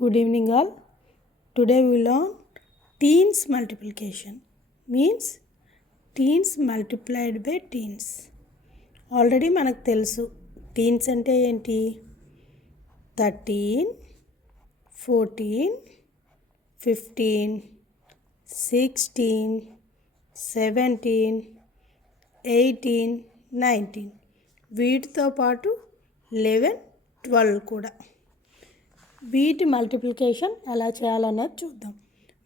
Good evening all. Today we learn teens multiplication. Means teens multiplied by teens. Already మనకు తెలుసు teens అంటే ఏంటి 13, 14, 15, 16, 17, 18, 19 వీటితో పాటు 11, 12 కూడా. వీటి మల్టిప్లికేషన్ ఎలా చేయాలన్నది చూద్దాం.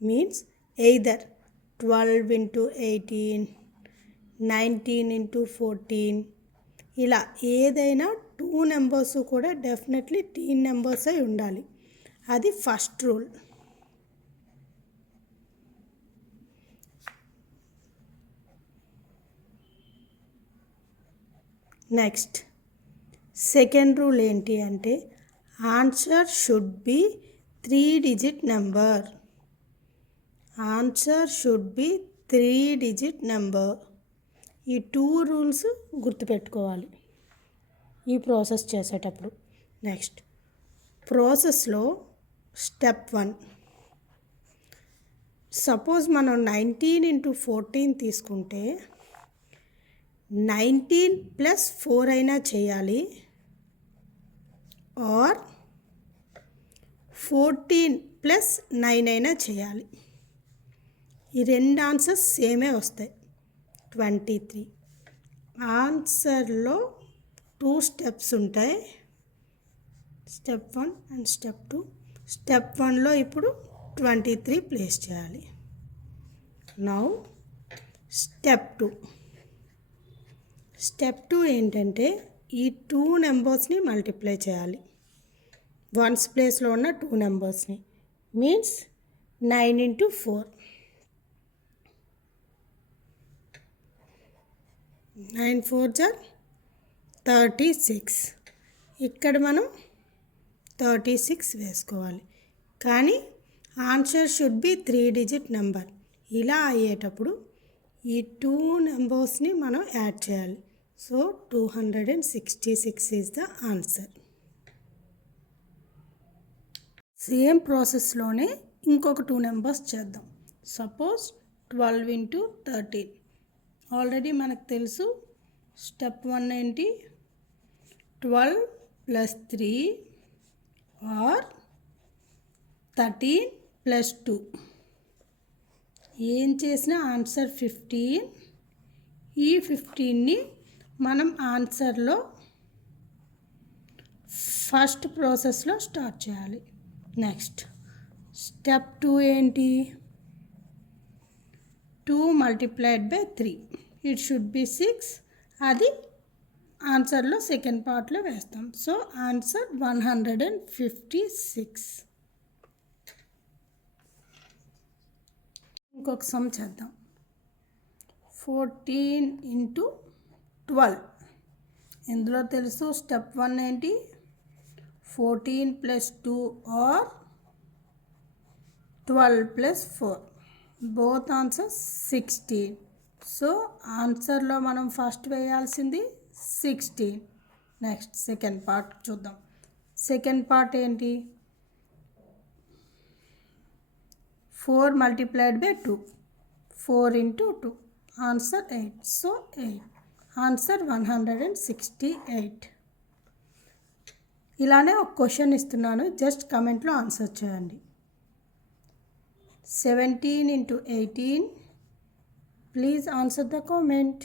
మీన్స్ ఎయిదర్ 12 ఇంటూ 18, 19 ఇంటూ 14 ఇలా ఏదైనా 2 నెంబర్స్ కూడా డెఫినెట్లీ టీన్ నెంబర్స్ అయి ఉండాలి. అది first rule. Next second rule ఏంటి అంటే answer should be 3 digit number. Answer should be 3 digit number. ఈ 2 రూల్స్ గుర్తుపెట్టుకోవాలి ఈ ప్రాసెస్ చేసేటప్పుడు. నెక్స్ట్ ప్రాసెస్లో స్టెప్ 1. సపోజ్ మనం 19 ఇంటూ 14 తీసుకుంటే 19 ప్లస్ 4 అయినా చేయాలి, ఆర్ 14 ప్లస్ 9 అయినా చేయాలి. ఈ రెండు ఆన్సర్స్ సేమే వస్తాయి 23. ఆన్సర్లో 2 స్టెప్స్ ఉంటాయి, స్టెప్ 1 అండ్ స్టెప్ 2. స్టెప్ 1లో ఇప్పుడు 23 ప్లేస్ చేయాలి. Now step 2. స్టెప్ 2 ఏంటంటే ఈ 2 నెంబర్స్ని మల్టిప్లై చేయాలి. వన్స్ ప్లేస్లో ఉన్న 2 నెంబర్స్ని. Means 9 into 4. 9 4 36. ఇక్కడ మనం 36 వేసుకోవాలి. కానీ answer should be 3 digit number. ఇలా అయ్యేటప్పుడు ఈ 2 నెంబర్స్ని మనం యాడ్ చేయాలి. So 266 is the answer. Same ప్రాసెస్లోనే ఇంకొక 2 నెంబర్స్ చేద్దాం. Suppose 12 into 13. ఆల్రెడీ మనకు తెలుసు స్టెప్ 1 ఏంటి 12 ప్లస్ 3 ఆర్ 13 ప్లస్ 2. ఏం చేసినా ఆన్సర్ 15. ఈ 15ని మనం ఆన్సర్లో ఫస్ట్ ప్రాసెస్లో స్టార్ట్ చేయాలి. నెక్స్ట్ స్టెప్ 2 ఏంటి 2 multiplied by 3. It should be 6. అది ఆన్సర్లో సెకండ్ పార్ట్లో వేస్తాం. So answer 156. ఇంకొక సమ్ చేద్దాం. 14 ఇంటూ 12. ఇందులో తెలుసు స్టెప్ 1 ఏంటి 14 plus 2 or 12 plus 4. Both answers 16. So ఆన్సర్లో మనం ఫస్ట్ వేయాల్సింది 16. నెక్స్ట్ సెకండ్ పార్ట్ చూద్దాం. సెకండ్ పార్ట్ ఏంటి 4 multiplied by 2. 4 into 2. Answer 8. So 8. Answer 168. ఇలానే ఒక క్వశ్చన్ ఇస్తున్నాను, జస్ట్ కమెంట్లో ఆన్సర్ చేయండి. 17 into 18. Please answer the comment.